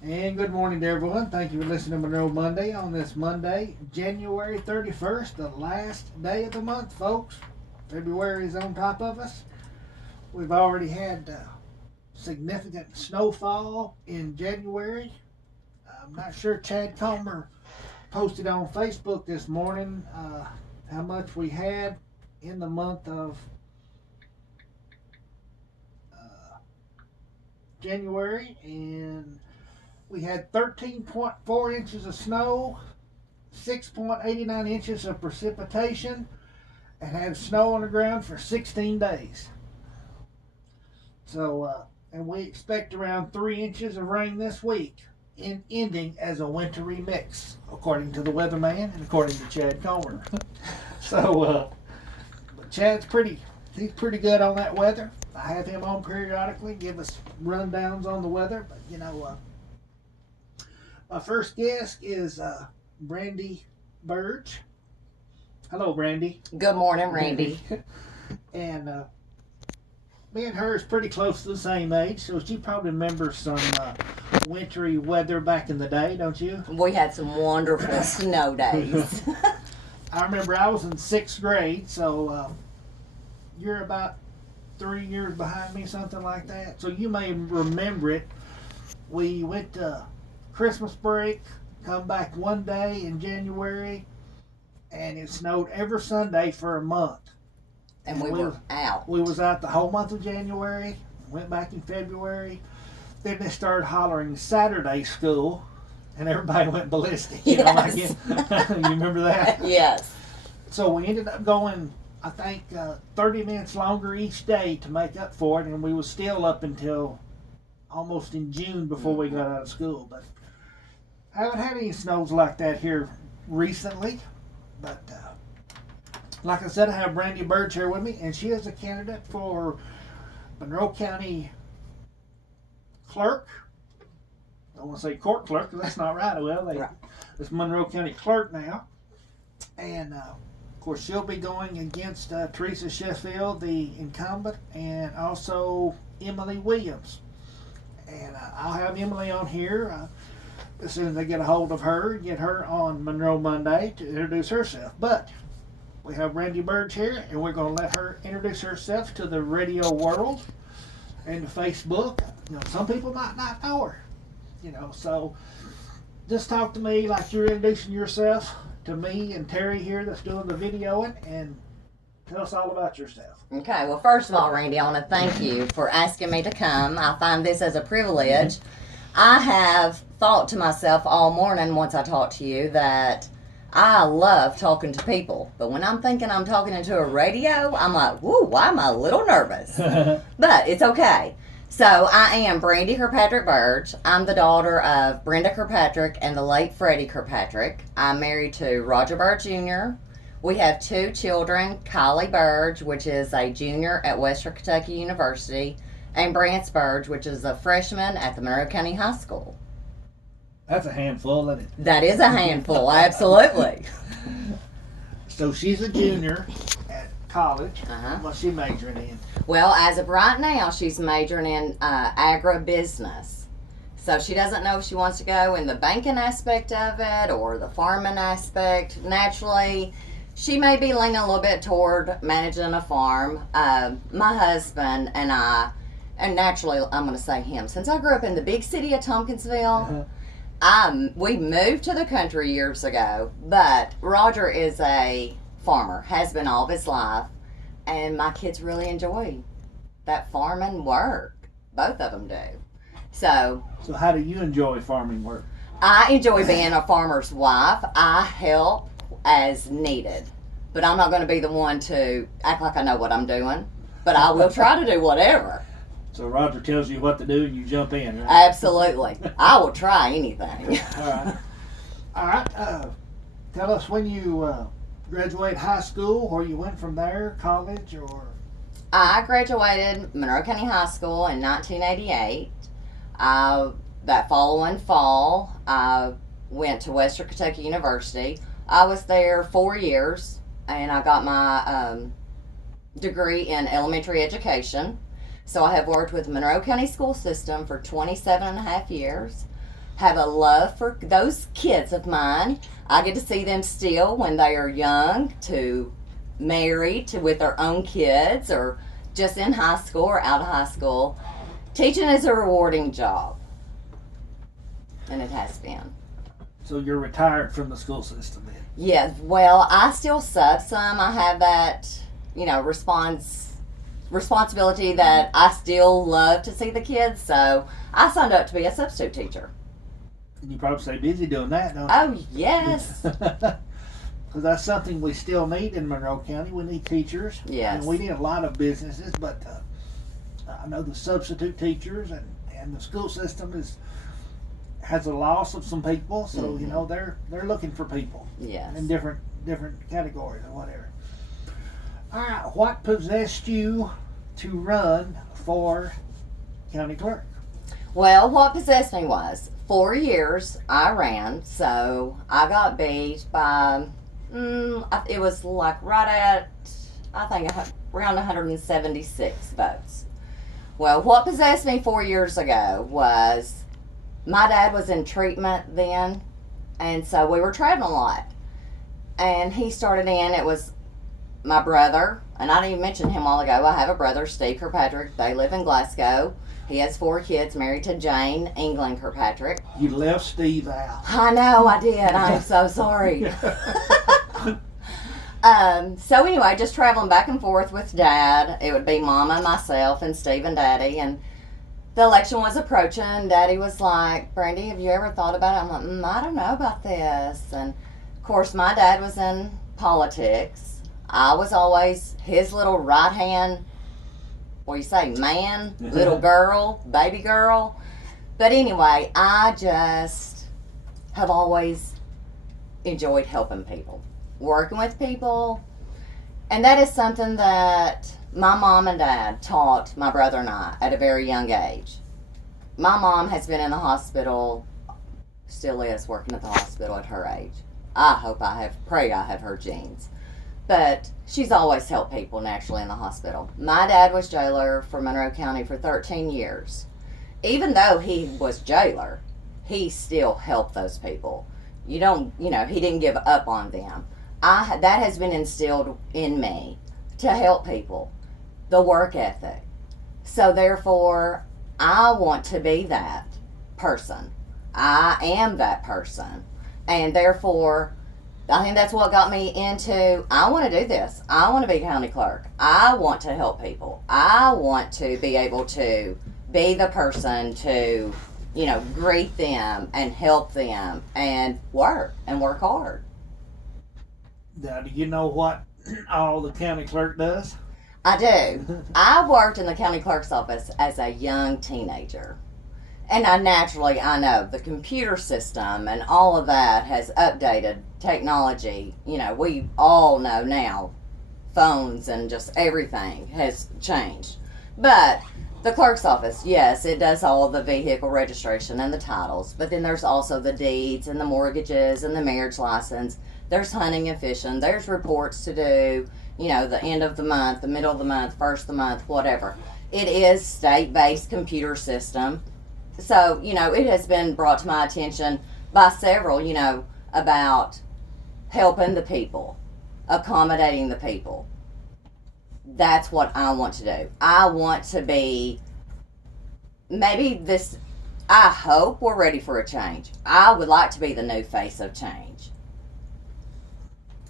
And good morning to everyone. Thank you for listening to Monroe Monday on this Monday, January 31st, the last day of the month, folks. February is on top of us. We've already had significant snowfall in January. I'm not sure Chad Comer posted on Facebook this morning how much we had in the month of January, and we had 13.4 inches of snow, 6.89 inches of precipitation, and had snow on the ground for 16 days. So, and we expect around 3 inches of rain this week, ending as a wintry mix, according to the weatherman and according to Chad Comer. So, but he's pretty good on that weather. I have him on periodically, give us rundowns on the weather. But my first guest is Brandi Birge. Hello, Brandi. Good morning, Randy. And me and her is pretty close to the same age, so she probably remembers some wintry weather back in the day, don't you? We had some wonderful snow days. I remember I was in 6th grade, so you're about 3 years behind me, something like that. So you may remember it. We went to Christmas break, come back one day in January, and it snowed every Sunday for a month. And we were out. We was out the whole month of January, went back in February. Then they started hollering Saturday school, and everybody went ballistic. You know, like it. You remember that? Yes. So we ended up going, I think, 30 minutes longer each day to make up for it, and we was still up until almost in June before we got out of school. But I haven't had any snows like that here recently. But like I said, I have Brandi Birge here with me, and she is a candidate for Monroe County Clerk. I don't want to say court clerk because that's not right. Well, it's Monroe County Clerk now. And of course, she'll be going against Teresa Sheffield, the incumbent, and also Emily Williams. And I'll have Emily on here as soon as I get a hold of her, get her on Monroe Monday to introduce herself. But we have Brandi Birge here, and we're going to let her introduce herself to the radio world and to Facebook. You know, some people might not know her. You know, so just talk to me like you're introducing yourself to me and Terry here that's doing the videoing, and tell us all about yourself. Okay, well, first of all, Randy, I want to thank you for asking me to come. I find this as a privilege. I have thought to myself all morning once I talked to you that I love talking to people, but when I'm thinking I'm talking into a radio, I'm like, whoa, why am I a little nervous? But it's okay. So I am Brandi Kirkpatrick Birge. I'm the daughter of Brenda Kirkpatrick and the late Freddie Kirkpatrick. I'm married to Roger Birge Jr. We have 2 children, Kylie Birge, which is a junior at Western Kentucky University, and Brance Birge, which is a freshman at the Monroe County High School. That's a handful, isn't it? That is a handful, absolutely. So she's a junior at college. What's she majoring in? Well, as of right now, she's majoring in agribusiness. So she doesn't know if she wants to go in the banking aspect of it or the farming aspect. Naturally, she may be leaning a little bit toward managing a farm. My husband and I, and naturally I'm going to say him, since I grew up in the big city of Tompkinsville, we moved to the country years ago, but Roger is a farmer, has been all of his life, and my kids really enjoy that farming work. Both of them do. So how do you enjoy farming work? I enjoy being a farmer's wife. I help as needed, but I'm not going to be the one to act like I know what I'm doing, but I will try to do whatever. So Roger tells you what to do and you jump in, right? Absolutely. I will try anything. All right. Tell us when you graduated high school, where you went from there, college, or... I graduated Monroe County High School in 1988. That following fall, I went to Western Kentucky University. I was there 4 years, and I got my degree in elementary education. So I have worked with Monroe County school system for 27 and a half years. have a love for those kids of mine. I get to see them still when they are young, to married, to with their own kids, or just in high school or out of high school. Teaching is a rewarding job, and it has been. So you're retired from the school system then? Yes, well, I still sub some. I have that, responsibility that I still love to see the kids, so I signed up to be a substitute teacher. And you probably stay busy doing that, don't you? Oh, yes. Because that's something we still need in Monroe County. We need teachers. Yes. And we need a lot of businesses, but I know the substitute teachers and the school system has a loss of some people, so they're looking for people. Yes. In different categories or whatever. All right, what possessed you to run for county clerk? Well, what possessed me was 4 years I ran, so I got beat by, it was like right at, I think, around 176 votes. Well, what possessed me 4 years ago was my dad was in treatment then, and so we were traveling a lot. And he started in, it was my brother, and I didn't even mention him a while ago. I have a brother, Steve Kirkpatrick. They live in Glasgow. He has 4 kids, married to Jane England Kirkpatrick. You left Steve out. I know, I did. I'm so sorry. So anyway, just traveling back and forth with Dad. It would be Mama and myself and Steve and Daddy. And the election was approaching. Daddy was like, Brandi, have you ever thought about it? I'm like, I don't know about this. And of course, my dad was in politics. I was always his little right hand, what do you say, man, little girl, baby girl. But anyway, I just have always enjoyed helping people, working with people. And that is something that my mom and dad taught my brother and I at a very young age. My mom has been in the hospital, still is working at the hospital at her age. Pray I have her genes. But she's always helped people naturally in the hospital. My dad was jailer for Monroe County for 13 years. Even though he was jailer, he still helped those people. He didn't give up on them. That has been instilled in me to help people, the work ethic. So therefore, I want to be that person. I am that person. And therefore, I think that's what got me into, I want to do this. I want to be county clerk. I want to help people. I want to be able to be the person to, greet them and help them and work hard. Now, do you know what all the county clerk does? I do. I worked in the county clerk's office as a young teenager. And I know the computer system and all of that has updated technology. We all know now phones and just everything has changed. But the clerk's office, yes, it does all of the vehicle registration and the titles. But then there's also the deeds and the mortgages and the marriage license. There's hunting and fishing. There's reports to do, the end of the month, the middle of the month, first of the month, whatever. It is state-based computer system. So, it has been brought to my attention by several, about helping the people, accommodating the people. That's what I want to do. I want to be, I hope we're ready for a change. I would like to be the new face of change.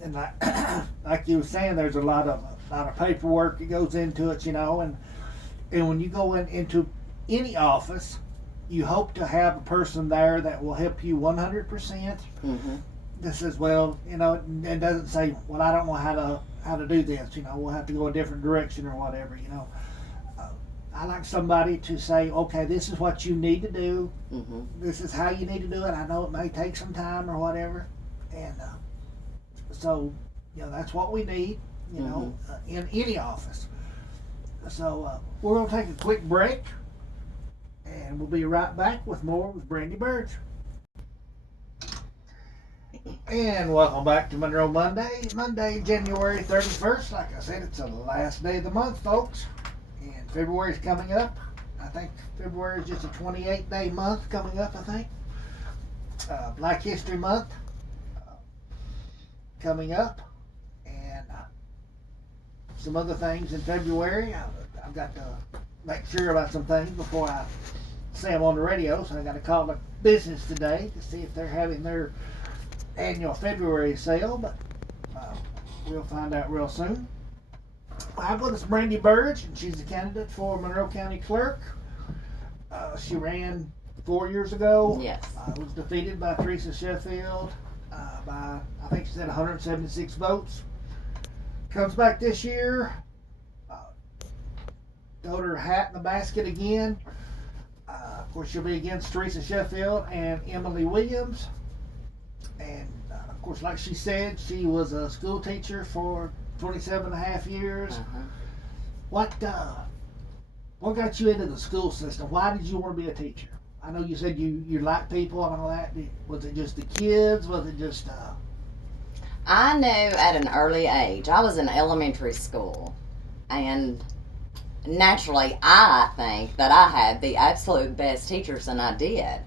And like you were saying, there's a lot of paperwork that goes into it, and when you go into any office, you hope to have a person there that will help you 100%. Mm-hmm. That says, well, it doesn't say, well, I don't know how to do this. We'll have to go a different direction or whatever. I like somebody to say, okay, this is what you need to do. Mm-hmm. This is how you need to do it. I know it may take some time or whatever, and so that's what we need. In any office. So we're gonna take a quick break. And we'll be right back with more with Brandi Birge. And welcome back to Monroe Monday. Monday, January 31st. Like I said, it's the last day of the month, folks. And February's coming up. I think February is just a 28-day month coming up, I think. Black History Month coming up, and some other things in February. I've got to make sure about some things before I say them on the radio, so I got to call the business today to see if they're having their annual February sale, but we'll find out real soon. I'm with us Brandi Birge, and she's a candidate for Monroe County Clerk. She ran 4 years ago. Yes. Was defeated by Teresa Sheffield by, I think she said 176 votes. Comes back this year. Got her hat in the basket again. Of course, she'll be against Teresa Sheffield and Emily Williams. And of course, like she said, she was a school teacher for 27 and a half years. Uh-huh. What got you into the school system? Why did you want to be a teacher? I know you said you like people and all that. Was it just the kids? Was it just... I knew at an early age. I was in elementary school, and naturally I think that I had the absolute best teachers, and I did.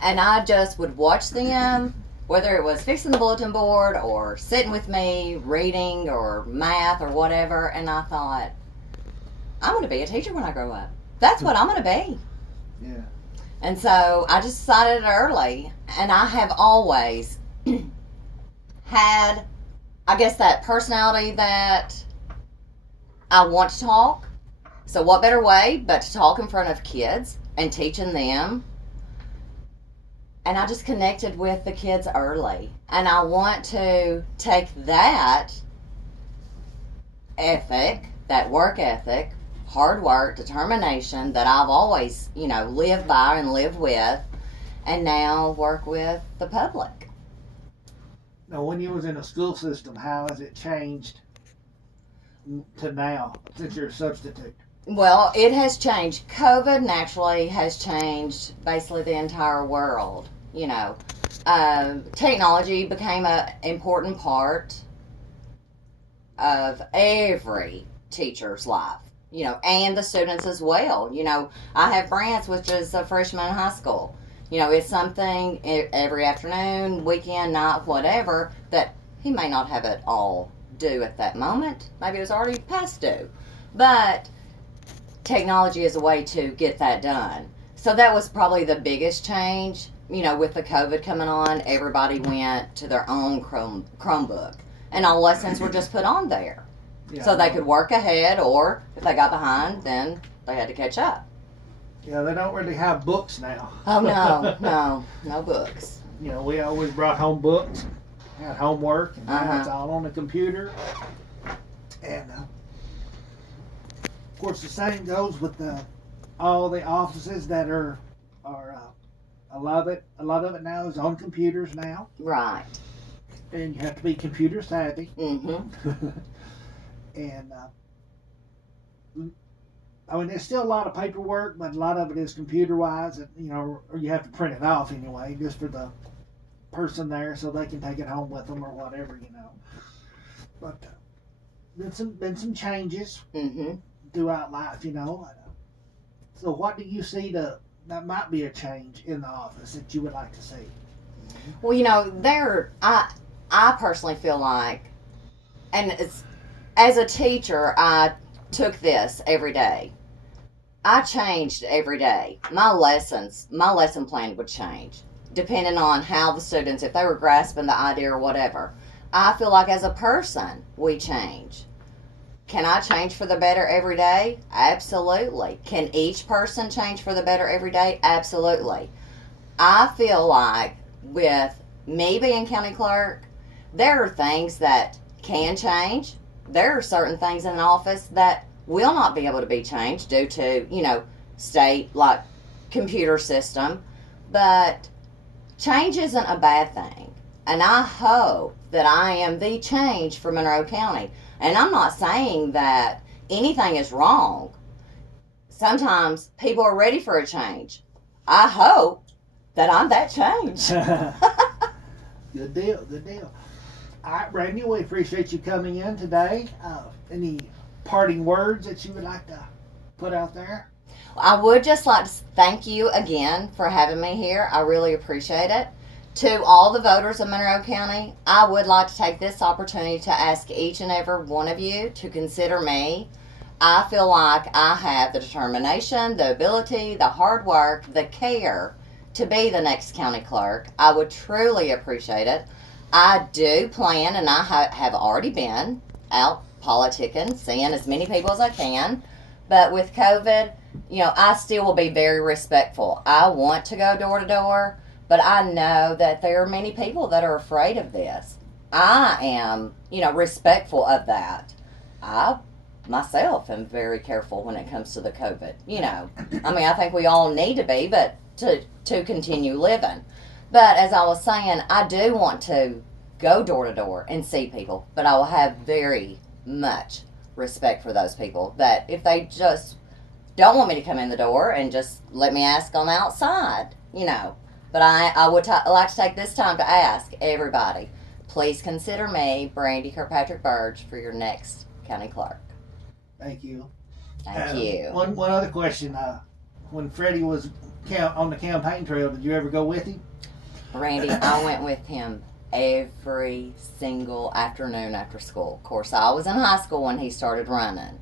And I just would watch them, whether it was fixing the bulletin board or sitting with me reading or math or whatever, and I thought, I'm going to be a teacher when I grow up. That's what I'm going to be. Yeah. And so I just decided early, and I have always had, I guess, that personality that I want to talk. So what better way but to talk in front of kids and teaching them. And I just connected with the kids early. And I want to take that ethic, that work ethic, hard work, determination that I've always, lived by and lived with, and now work with the public. Now, when you was in a school system, how has it changed to now since you're a substitute? Well, it has changed. COVID naturally has changed basically the entire world. Technology became an important part of every teacher's life, and the students as well. I have Brant, which is a freshman in high school. It's something every afternoon, weekend, night, whatever, that he may not have it all due at that moment. Maybe it was already past due. But technology is a way to get that done. So that was probably the biggest change. With the COVID coming on, everybody went to their own Chromebook. And all lessons were just put on there. Yeah, so they could work ahead, or if they got behind, then they had to catch up. Yeah, they don't really have books now. Oh, no books. We always brought home books, had homework, and now it's all on the computer. And, of course, the same goes with all the offices that are a lot of it now is on computers now. Right. And you have to be computer savvy. Mm-hmm. And, there's still a lot of paperwork, but a lot of it is computer-wise, or you have to print it off anyway, just for the person there so they can take it home with them or whatever, But been some changes throughout life, So what do you see that might be a change in the office that you would like to see? Well, I personally feel like, and as a teacher, I took this every day. I changed every day. My lesson plan would change depending on how the students, if they were grasping the idea or whatever. I feel like as a person, we change. Can I change for the better every day? Absolutely. Can each person change for the better every day? Absolutely. I feel like with me being county clerk, there are things that can change. There are certain things in an office that will not be able to be changed due to, state, like, computer system. But change isn't a bad thing. And I hope that I am the change for Monroe County. And I'm not saying that anything is wrong. Sometimes people are ready for a change. I hope that I'm that change. Good deal. All right, Brandi, we appreciate you coming in today. Any parting words that you would like to put out there? I would just like to thank you again for having me here. I really appreciate it. To all the voters of Monroe County, I would like to take this opportunity to ask each and every one of you to consider me. I feel like I have the determination, the ability, the hard work, the care to be the next county clerk. I would truly appreciate it. I do plan, and I have already been out politicking, seeing as many people as I can. But with COVID, I still will be very respectful. I want to go door to door, but I know that there are many people that are afraid of this. I am, respectful of that. I myself am very careful when it comes to the COVID. I think we all need to be, but to continue living. But as I was saying, I do want to go door to door and see people, but I will have very much respect for those people that if they just don't want me to come in the door and just let me ask on the outside. But I would like to take this time to ask everybody, please consider me, Brandi Kirkpatrick Birge, for your next county clerk. Thank you. Thank you. One other question. When Freddie was on the campaign trail, did you ever go with him? Brandi, I went with him every single afternoon after school. Of course, I was in high school when he started running.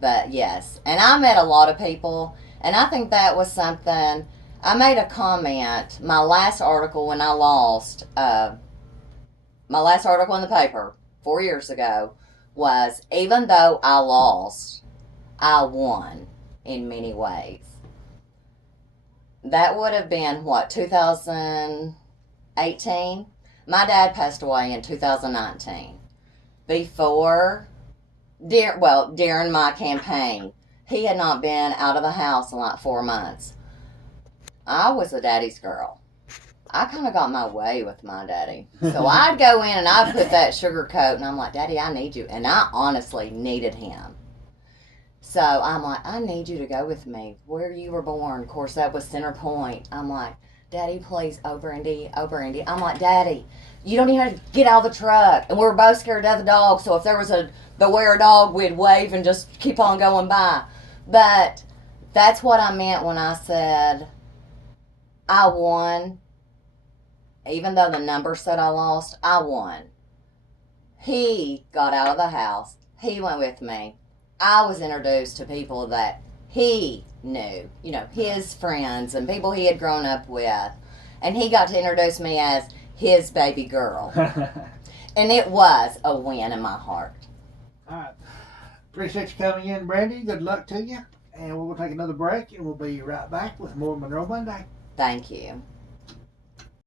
But yes, and I met a lot of people, and I think that was something. I made a comment, my last article when I lost, my last article in the paper 4 years ago was, even though I lost, I won in many ways. That would have been, 2018? My dad passed away in 2019. During my campaign, he had not been out of the house in like 4 months. I was a daddy's girl. I kind of got my way with my daddy. So I'd go in and I'd put that sugar coat and I'm like, Daddy, I need you. And I honestly needed him. So I'm like, I need you to go with me where you were born. Of course, that was Center Point. I'm like, Daddy, please, oh Brandi. I'm like, Daddy, you don't even have to get out of the truck. And we were both scared of the dog. So if there was a beware dog, we'd wave and just keep on going by. But that's what I meant when I said I won. Even though the number said I lost, I won. He got out of the house. He went with me. I was introduced to people that he knew, his friends and people he had grown up with. And he got to introduce me as his baby girl. And it was a win in my heart. All right. Appreciate you coming in, Brandi. Good luck to you. And we'll take another break, and we'll be right back with more Monroe Monday. Thank you.